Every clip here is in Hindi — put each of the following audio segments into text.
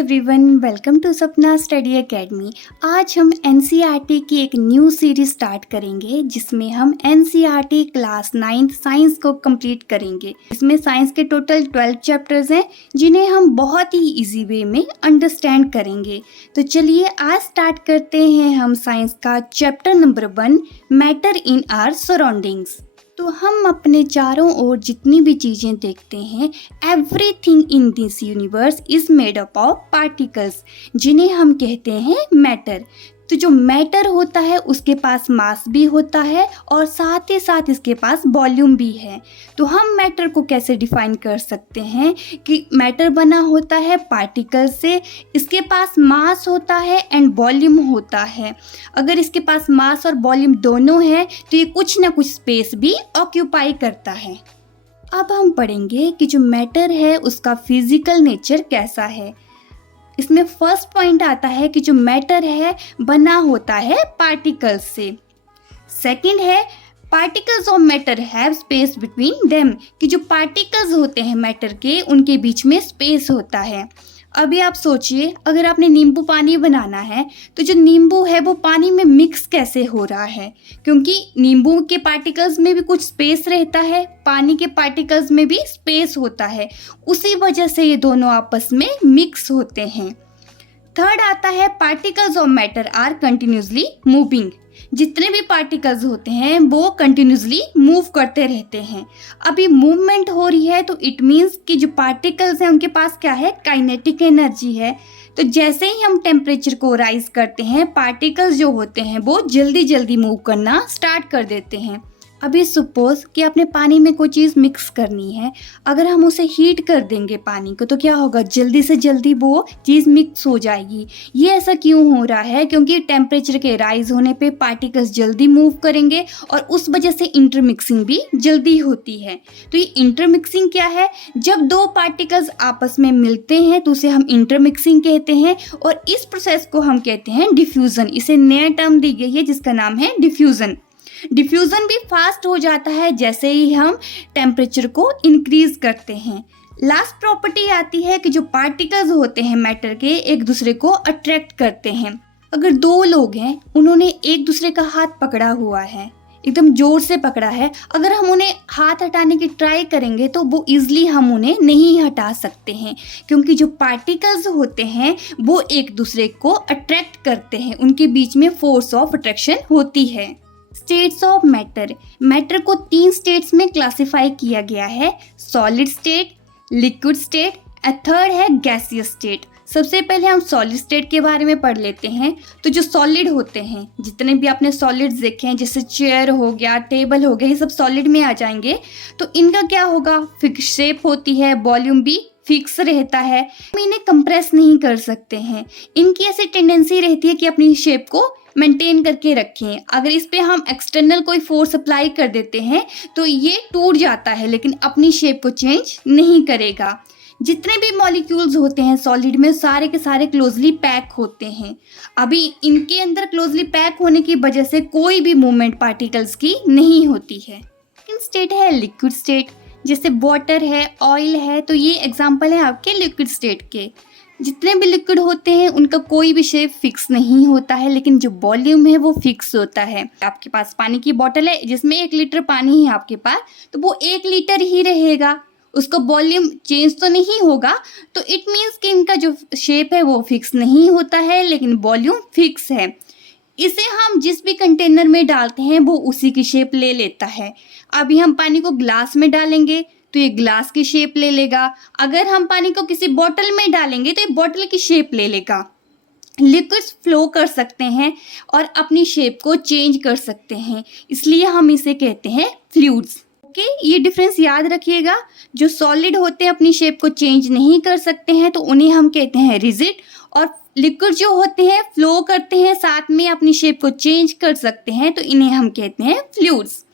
एवरीवन, वेलकम टू सपना स्टडी एकेडमी। आज हम एनसीईआरटी की एक न्यू सीरीज स्टार्ट करेंगे जिसमें हम एनसीईआरटी क्लास 9th साइंस को कंप्लीट करेंगे। इसमें साइंस के टोटल 12 चैप्टर्स हैं जिन्हें हम बहुत ही इजी वे में अंडरस्टैंड करेंगे। तो चलिए आज स्टार्ट करते हैं हम साइंस का chapter number 1, matter in our surroundings. तो हम अपने चारों ओर जितनी भी चीज़ें देखते हैं, everything in this universe is made up of particles, जिन्हें हम कहते हैं मैटर। तो जो मैटर होता है उसके पास मास भी होता है और साथ ही साथ इसके पास वॉल्यूम भी है। तो हम मैटर को कैसे डिफाइन कर सकते हैं कि मैटर बना होता है पार्टिकल से, इसके पास मास होता है एंड वॉल्यूम होता है। अगर इसके पास मास और वॉल्यूम दोनों है तो ये कुछ ना कुछ स्पेस भी ऑक्यूपाई करता है। अब हम पढ़ेंगे कि जो मैटर है उसका फिजिकल नेचर कैसा है। इसमें फर्स्ट पॉइंट आता है कि जो मैटर है बना होता है पार्टिकल्स से। सेकंड है particles of matter have space between them, कि जो पार्टिकल्स होते हैं मैटर के उनके बीच में स्पेस होता है। अभी आप सोचिए, अगर आपने नींबू पानी बनाना है तो जो नींबू है वो पानी में मिक्स कैसे हो रहा है, क्योंकि नींबू के पार्टिकल्स में भी कुछ स्पेस रहता है, पानी के पार्टिकल्स में भी स्पेस होता है, उसी वजह से ये दोनों आपस में मिक्स होते हैं। थर्ड आता है particles of matter are continuously moving, जितने भी पार्टिकल्स होते हैं वो कंटिन्यूसली मूव करते रहते हैं। अभी मूवमेंट हो रही है तो इट मीन्स कि जो पार्टिकल्स हैं उनके पास क्या है, काइनेटिक एनर्जी है। तो जैसे ही हम टेम्परेचर को राइज करते हैं, पार्टिकल्स जो होते हैं वो जल्दी जल्दी मूव करना स्टार्ट कर देते हैं। अभी सपोज कि आपने पानी में कोई चीज़ मिक्स करनी है, अगर हम उसे हीट कर देंगे पानी को तो क्या होगा, जल्दी से जल्दी वो चीज़ मिक्स हो जाएगी। ये ऐसा क्यों हो रहा है, क्योंकि टेम्परेचर के राइज होने पे पार्टिकल्स जल्दी मूव करेंगे और उस वजह से इंटरमिक्सिंग भी जल्दी होती है। तो ये इंटरमिक्सिंग क्या है, जब दो पार्टिकल्स आपस में मिलते हैं तो उसे हम इंटरमिक्सिंग कहते हैं और इस प्रोसेस को हम कहते हैं डिफ्यूज़न। इसे नया टर्म दी गई है जिसका नाम है डिफ्यूज़न। डिफ्यूज़न भी फास्ट हो जाता है जैसे ही हम टेम्परेचर को इंक्रीज करते हैं। लास्ट प्रॉपर्टी आती है कि जो पार्टिकल्स होते हैं मैटर के एक दूसरे को अट्रैक्ट करते हैं। अगर दो लोग हैं, उन्होंने एक दूसरे का हाथ पकड़ा हुआ है, एकदम जोर से पकड़ा है, अगर हम उन्हें हाथ हटाने की ट्राई करेंगे तो वो इजीली हम उन्हें नहीं हटा सकते हैं, क्योंकि जो पार्टिकल्स होते हैं वो एक दूसरे को अट्रैक्ट करते हैं, उनके बीच में फोर्स ऑफ अट्रैक्शन होती है। स्टेट्स ऑफ मैटर, मैटर को 3 स्टेट्स में क्लासिफाई किया गया है, solid state, liquid state, third है गैसियस स्टेट। सबसे पहले हम सॉलिड स्टेट के बारे में पढ़ लेते हैं। तो जो सॉलिड होते हैं, जितने भी आपने सॉलिड्स देखे हैं जैसे चेयर हो गया, टेबल हो गया, ये सब सॉलिड में आ जाएंगे। तो इनका क्या होगा, फिक्स शेप होती है, वॉल्यूम भी फिक्स रहता है, हम इन्हें कंप्रेस नहीं कर सकते हैं। इनकी ऐसी टेंडेंसी रहती है कि अपनी शेप को मेंटेन करके रखें। अगर इस पे हम एक्सटर्नल कोई फोर्स अप्लाई कर देते हैं तो ये टूट जाता है, लेकिन अपनी शेप को चेंज नहीं करेगा। जितने भी मॉलिक्यूल्स होते हैं सॉलिड में सारे के सारे क्लोजली पैक होते हैं। अभी इनके अंदर क्लोजली पैक होने की वजह से कोई भी मूवमेंट पार्टिकल्स की नहीं होती है। सेकंड स्टेट है लिक्विड स्टेट, जैसे वाटर है, ऑयल है, तो ये एग्जाम्पल है आपके लिक्विड स्टेट के। जितने भी लिक्विड होते हैं उनका कोई भी शेप फिक्स नहीं होता है, लेकिन जो वॉल्यूम है वो फिक्स होता है। आपके पास पानी की बोतल है जिसमें 1 लीटर पानी है आपके पास, तो वो 1 लीटर ही रहेगा, उसका वॉल्यूम चेंज तो नहीं होगा। तो इट मीन्स कि इनका जो शेप है वो फिक्स नहीं होता है, लेकिन वॉल्यूम फिक्स है। इसे हम जिस भी कंटेनर में डालते हैं वो उसी की शेप ले लेता है। अभी हम पानी को ग्लास में डालेंगे तो ये ग्लास की शेप ले लेगा, अगर हम पानी को किसी बोतल में डालेंगे तो ये बोतल की शेप ले लेगा। लिक्विड्स फ्लो कर सकते हैं और अपनी शेप को चेंज कर सकते हैं, इसलिए हम इसे कहते हैं फ्लूइड्स। ओके, ये डिफरेंस याद रखिएगा। जो सॉलिड होते हैं अपनी शेप को चेंज नहीं कर सकते हैं तो उन्हें हम कहते हैं रिजिड, और लिक्विड जो होते हैं फ्लो करते हैं, साथ में अपनी शेप को चेंज कर सकते हैं, तो इन्हें हम कहते हैं फ्लूइड्स।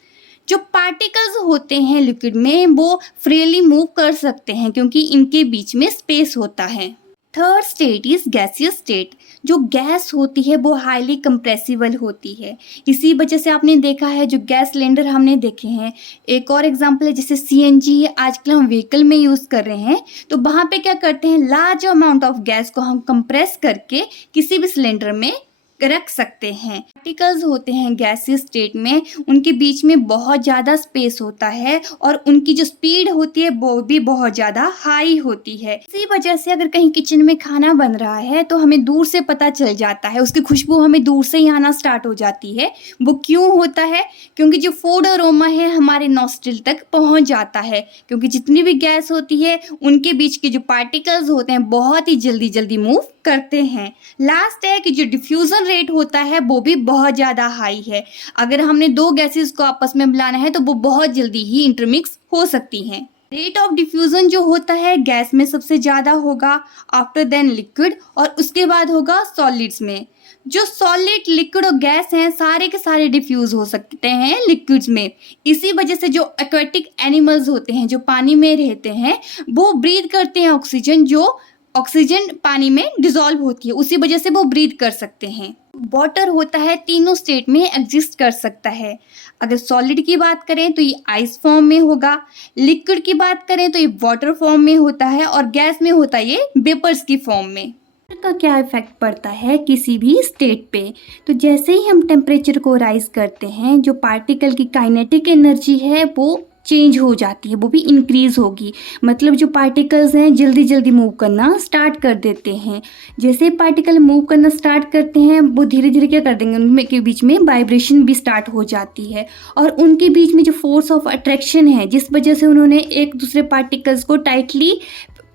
जो पार्टिकल्स होते हैं लिक्विड में वो फ्रीली मूव कर सकते हैं क्योंकि इनके बीच में स्पेस होता है। Third state is gaseous state. जो गैस होती है वो हाईली कंप्रेसिबल होती है। इसी वजह से आपने देखा है जो गैस सिलेंडर हमने देखे हैं। एक और एग्जांपल है जैसे सीएनजी आजकल हम व्हीकल में यूज़ कर रहे हैं, तो वहाँ पे क्या करते हैं, लार्ज अमाउंट ऑफ गैस को हम कंप्रेस करके किसी भी सिलेंडर में रख सकते हैं। पार्टिकल्स होते हैं गैसियस स्टेट में, उनके बीच में बहुत ज़्यादा स्पेस होता है और उनकी जो स्पीड होती है वो भी बहुत ज़्यादा हाई होती है। इसी वजह से अगर कहीं किचन में खाना बन रहा है तो हमें दूर से पता चल जाता है, उसकी खुशबू हमें दूर से ही आना स्टार्ट हो जाती है। वो क्यों होता है? क्योंकि जो फूड अरोमा है हमारे नॉस्ट्रिल तक पहुँच जाता है, क्योंकि जितनी भी गैस होती है उनके बीच के जो पार्टिकल्स होते हैं बहुत ही जल्दी जल्दी मूव करते हैं। लास्ट है कि जो डिफ्यूजन रेट होता है वो भी बहुत ज़्यादा हाई है। अगर हमने दो गैसेस को आपस में मिलाना है तो वो बहुत जल्दी ही इंटरमिक्स हो सकती हैं। रेट ऑफ डिफ्यूजन जो होता है गैस में सबसे ज़्यादा होगा, आफ्टर देन लिक्विड, और उसके बाद होगा सॉलिड्स में। जो सॉलिड, लिक्विड और गैस हैं सारे के सारे डिफ्यूज हो सकते हैं लिक्विड्स में। इसी वजह से जो एक्वेटिक एनिमल्स होते हैं जो पानी में रहते हैं वो ब्रीथ करते हैं ऑक्सीजन, जो ऑक्सीजन पानी में डिसॉल्व होती है, उसी वजह से वो ब्रीथ कर सकते हैं। वाटर होता है तीनों स्टेट में एग्जिस्ट कर सकता है। अगर सॉलिड की बात करें तो ये आइस फॉर्म में होगा, लिक्विड की बात करें तो ये वाटर फॉर्म में होता है, और गैस में होता है ये वेपर्स की फॉर्म में। का क्या इफेक्ट पड़ता है किसी भी स्टेट पे? तो जैसे ही हम टेम्परेचर को राइज करते हैं जो पार्टिकल की काइनेटिक एनर्जी है वो चेंज हो जाती है, वो भी इंक्रीज होगी। मतलब जो पार्टिकल्स हैं जल्दी जल्दी मूव करना स्टार्ट कर देते हैं। जैसे पार्टिकल मूव करना स्टार्ट करते हैं वो धीरे धीरे क्या कर देंगे, उनमें के बीच में वाइब्रेशन भी स्टार्ट हो जाती है, और उनके बीच में जो फोर्स ऑफ अट्रैक्शन है जिस वजह से उन्होंने एक दूसरे पार्टिकल्स को टाइटली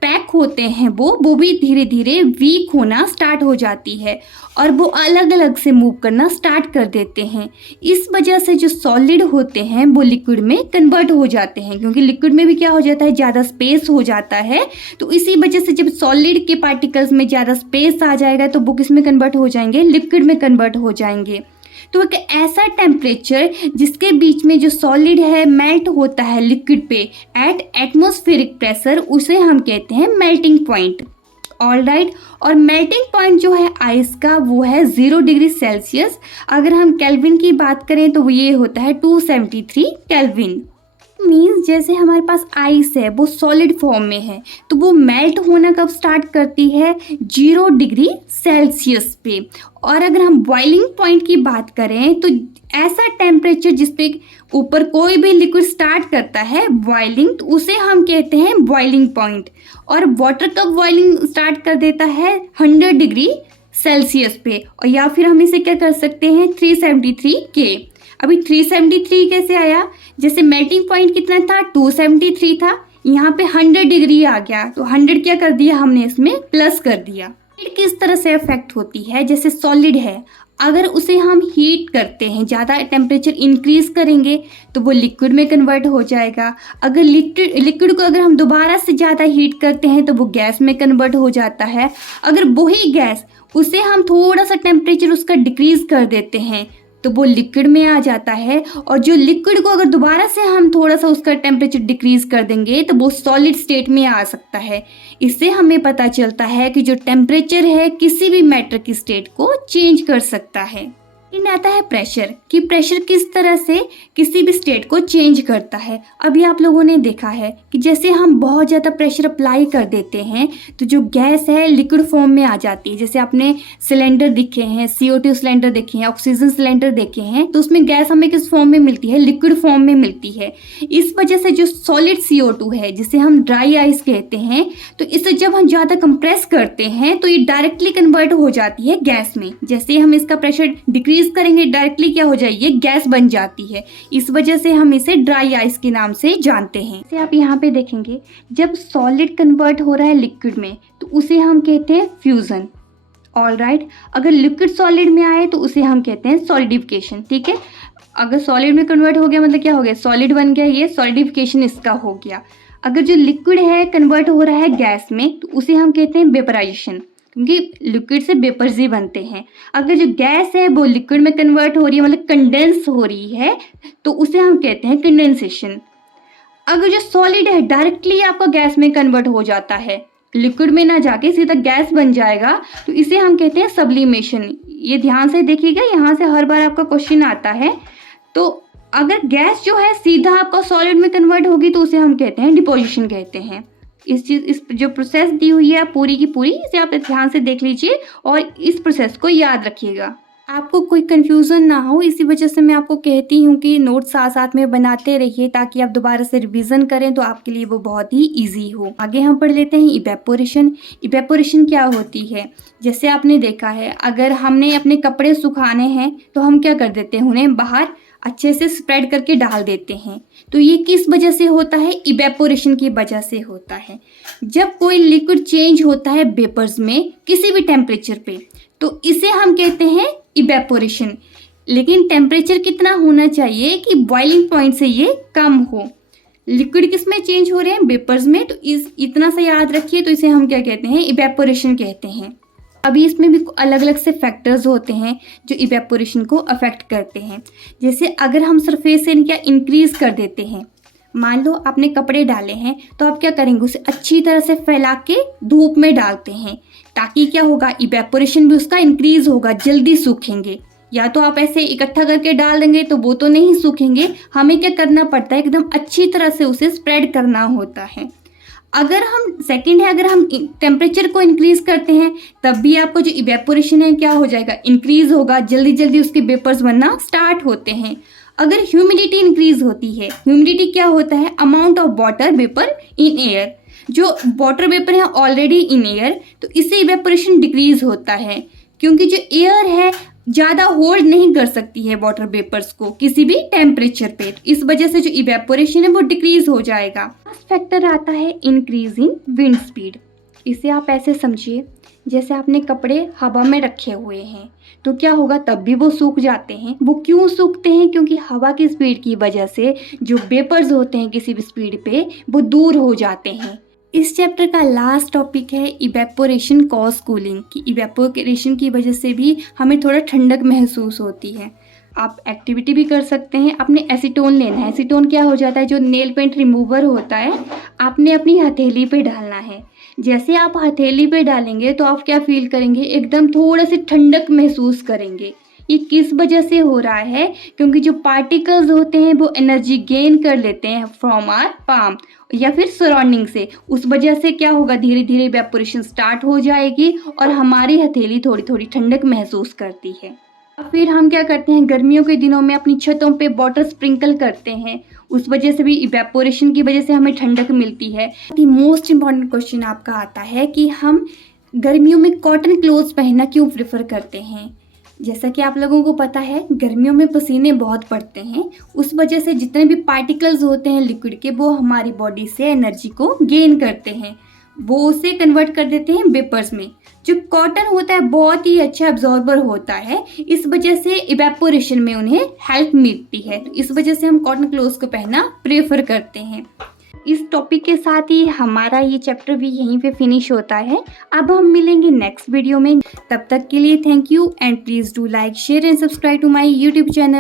पैक होते हैं वो भी धीरे धीरे वीक होना स्टार्ट हो जाती है, और वो अलग अलग से मूव करना स्टार्ट कर देते हैं। इस वजह से जो सॉलिड होते हैं वो लिक्विड में कन्वर्ट हो जाते हैं, क्योंकि लिक्विड में भी क्या हो जाता है, ज़्यादा स्पेस हो जाता है। तो इसी वजह से जब सॉलिड के पार्टिकल्स में ज़्यादा स्पेस आ जाएगा तो वो किस में कन्वर्ट हो जाएंगे, लिक्विड में कन्वर्ट हो जाएंगे। तो एक ऐसा टेम्परेचर जिसके बीच में जो सॉलिड है मेल्ट होता है लिक्विड पे एट एटमॉस्फेरिक प्रेशर, उसे हम कहते हैं मेल्टिंग पॉइंट। ऑल राइट, और मेल्टिंग पॉइंट जो है आइस का वो है 0 डिग्री सेल्सियस। अगर हम केल्विन की बात करें तो वो ये होता है 273 केल्विन। मीन्स जैसे हमारे पास आइस है वो सॉलिड फॉर्म में है तो वो मेल्ट होना कब स्टार्ट करती है, 0 डिग्री सेल्सियस पे। और अगर हम बॉइलिंग पॉइंट की बात करें तो ऐसा टेम्परेचर जिस पे ऊपर कोई भी लिक्विड स्टार्ट करता है बॉइलिंग, तो उसे हम कहते हैं बॉइलिंग पॉइंट। और वाटर कब बॉइलिंग स्टार्ट कर देता है, 100 डिग्री सेल्सियस पे। और या फिर हम इसे क्या कर सकते हैं, 373 के। अभी 373 कैसे आया, जैसे मेल्टिंग पॉइंट कितना था, 273 था, यहाँ पे 100 डिग्री आ गया तो 100 क्या कर दिया हमने, इसमें प्लस कर दिया। किस तरह से इफेक्ट होती है, जैसे सॉलिड है अगर उसे हम हीट करते हैं, ज़्यादा टेम्परेचर इंक्रीज करेंगे तो वो लिक्विड में कन्वर्ट हो जाएगा। अगर लिक्विड को अगर हम दोबारा से ज़्यादा हीट करते हैं तो वो गैस में कन्वर्ट हो जाता है। अगर वही गैस उसे हम थोड़ा सा टेम्परेचर उसका डिक्रीज कर देते हैं तो वो लिक्विड में आ जाता है। और जो लिक्विड को अगर दोबारा से हम थोड़ा सा उसका टेम्परेचर डिक्रीज कर देंगे तो वो सॉलिड स्टेट में आ सकता है। इससे हमें पता चलता है कि जो टेम्परेचर है किसी भी मैटर की स्टेट को चेंज कर सकता है। इन आता है प्रेशर, कि प्रेशर किस तरह से किसी भी स्टेट को चेंज करता है। अभी आप लोगों ने देखा है कि जैसे हम बहुत ज़्यादा प्रेशर अप्लाई कर देते हैं तो जो गैस है लिक्विड फॉर्म में आ जाती है। जैसे आपने सिलेंडर देखे हैं, CO2 सिलेंडर देखे हैं, ऑक्सीजन सिलेंडर देखे हैं, तो उसमें गैस हमें किस फॉर्म में मिलती है, लिक्विड फॉर्म में मिलती है। इस वजह से जो सॉलिड CO2 है जिसे हम ड्राई आइस कहते हैं, तो इसे जब हम ज़्यादा कंप्रेस करते हैं तो ये डायरेक्टली कन्वर्ट हो जाती है गैस में। जैसे हम इसका प्रेशर डिक्रीज करेंगे डायरेक्टली क्या हो जाएगी, गैस बन जाती है। इस वजह से हम इसे ड्राई आइस के नाम से जानते हैं। इसे आप यहाँ पे देखेंगे जब सॉलिड कन्वर्ट हो रहा है लिक्विड में तो उसे हम कहते हैं फ्यूजन। ऑल राइट, अगर लिक्विड सॉलिड में आए तो उसे हम कहते हैं सॉलिडिफिकेशन। ठीक है, अगर सॉलिड में कन्वर्ट हो गया मतलब क्या हो गया, सॉलिड बन गया, ये सॉलिडिफिकेशन इसका हो गया। अगर जो लिक्विड है कन्वर्ट हो रहा है गैस में तो उसे हम कहते हैं वेपराइजेशन, क्योंकि लिक्विड से वेपर्स ही बनते हैं। अगर जो गैस है वो लिक्विड में कन्वर्ट हो रही है मतलब कंडेंस हो रही है तो उसे हम कहते हैं कंडेंसेशन। अगर जो सॉलिड है डायरेक्टली आपका गैस में कन्वर्ट हो जाता है लिक्विड में ना जाके सीधा गैस बन जाएगा, तो इसे हम कहते हैं सब्लिमेशन। ये ध्यान से देखिएगा, यहाँ से हर बार आपका क्वेश्चन आता है। तो अगर गैस जो है सीधा आपका सॉलिड में कन्वर्ट होगी तो उसे हम कहते हैं डिपोजिशन कहते हैं। इस जो प्रोसेस दी हुई है पूरी की पूरी, इसे आप ध्यान से देख लीजिए और इस प्रोसेस को याद रखिएगा। आपको कोई कंफ्यूजन ना हो, इसी वजह से मैं आपको कहती हूँ कि नोट साथ साथ में बनाते रहिए ताकि आप दोबारा से रिवीजन करें तो आपके लिए वो बहुत ही इजी हो। आगे हम पढ़ लेते हैं इवेपोरेशन। इवेपोरेशन क्या होती है? जैसे आपने देखा है, अगर हमने अपने कपड़े सुखाने हैं तो हम क्या कर देते हैं, उन्हें बाहर अच्छे से स्प्रेड करके डाल देते हैं। तो ये किस वजह से होता है? इवेपोरेशन की वजह से होता है। जब कोई लिक्विड चेंज होता है वेपर्स में किसी भी टेम्परेचर पे, तो इसे हम कहते हैं इवेपोरेशन। लेकिन टेम्परेचर कितना होना चाहिए कि बॉइलिंग पॉइंट से ये कम हो। लिक्विड किस में चेंज हो रहे हैं? वेपर्स में। तो इतना सा याद रखिए, तो इसे हम क्या कहते हैं? इवेपोरेशन कहते हैं। अभी इसमें भी अलग अलग से फैक्टर्स होते हैं जो इवेपोरेशन को अफेक्ट करते हैं। जैसे अगर हम सरफेस एरिया इंक्रीज कर देते हैं, मान लो आपने कपड़े डाले हैं तो आप क्या करेंगे, उसे अच्छी तरह से फैला के धूप में डालते हैं, ताकि क्या होगा, इवेपोरेशन भी उसका इंक्रीज होगा, जल्दी सूखेंगे। या तो आप ऐसे इकट्ठा करके डाल देंगे तो वो तो नहीं सूखेंगे, हमें क्या करना पड़ता है, एकदम अच्छी तरह से उसे स्प्रेड करना होता है। अगर हम टेम्परेचर को इंक्रीज करते हैं तब भी आपको जो इवेपोरेशन है क्या हो जाएगा, इंक्रीज होगा, जल्दी जल्दी उसके वेपर्स बनना स्टार्ट होते हैं। अगर ह्यूमिडिटी इंक्रीज होती है, ह्यूमिडिटी क्या होता है, amount of water vapour in air, जो वाटर वेपर है ऑलरेडी इन एयर, तो इससे इवेपोरेशन डिक्रीज होता है, क्योंकि जो एयर है ज़्यादा होल्ड नहीं कर सकती है वाटर वेपर्स को किसी भी टेम्परेचर पे। इस वजह से जो इवेपोरेशन है वो डिक्रीज हो जाएगा। फर्स्ट फैक्टर आता है इंक्रीज इन विंड स्पीड। इसे आप ऐसे समझिए, जैसे आपने कपड़े हवा में रखे हुए हैं तो क्या होगा, तब भी वो सूख जाते हैं। वो क्यों सूखते हैं? क्योंकि हवा की स्पीड की वजह से जो वेपर्स होते हैं किसी भी स्पीड पे वो दूर हो जाते हैं। इस चैप्टर का लास्ट टॉपिक है इवेपोरेशन कॉज कूलिंग, कि इवेपोरेशन की वजह से भी हमें थोड़ा ठंडक महसूस होती है। आप एक्टिविटी भी कर सकते हैं। आपने एसीटोन लेना है। एसीटोन क्या हो जाता है, जो नेल पेंट रिमूवर होता है, आपने अपनी हथेली पे डालना है। जैसे आप हथेली पे डालेंगे तो आप क्या फील करेंगे, एकदम थोड़ा सी ठंडक महसूस करेंगे। ये किस वजह से हो रहा है? क्योंकि जो पार्टिकल्स होते हैं वो एनर्जी गेन कर लेते हैं फ्रॉम आवर पाम या फिर सराउंडिंग से। उस वजह से क्या होगा, धीरे धीरे इवेपोरेशन स्टार्ट हो जाएगी और हमारी हथेली थोड़ी थोड़ी ठंडक महसूस करती है। फिर हम क्या करते हैं, गर्मियों के दिनों में अपनी छतों पे वाटर स्प्रिंकल करते हैं, उस वजह से भी इवेपोरेशन की वजह से हमें ठंडक मिलती है। मोस्ट इम्पॉर्टेंट क्वेश्चन आपका आता है कि हम गर्मियों में कॉटन क्लोथ्स पहनना क्यों प्रेफर करते हैं। जैसा कि आप लोगों को पता है, गर्मियों में पसीने बहुत पड़ते हैं, उस वजह से जितने भी पार्टिकल्स होते हैं लिक्विड के, वो हमारी बॉडी से एनर्जी को गेन करते हैं, वो उसे कन्वर्ट कर देते हैं वेपर्स में। जो कॉटन होता है बहुत ही अच्छा एब्जॉर्बर होता है, इस वजह से इवेपोरेशन में उन्हें हेल्प मिलती है। तो इस वजह से हम कॉटन क्लोथ्स को पहनना प्रेफर करते हैं। इस टॉपिक के साथ ही हमारा ये चैप्टर भी यहीं पे फिनिश होता है। अब हम मिलेंगे नेक्स्ट वीडियो में। तब तक के लिए thank you and please do like, share and subscribe to my YouTube channel.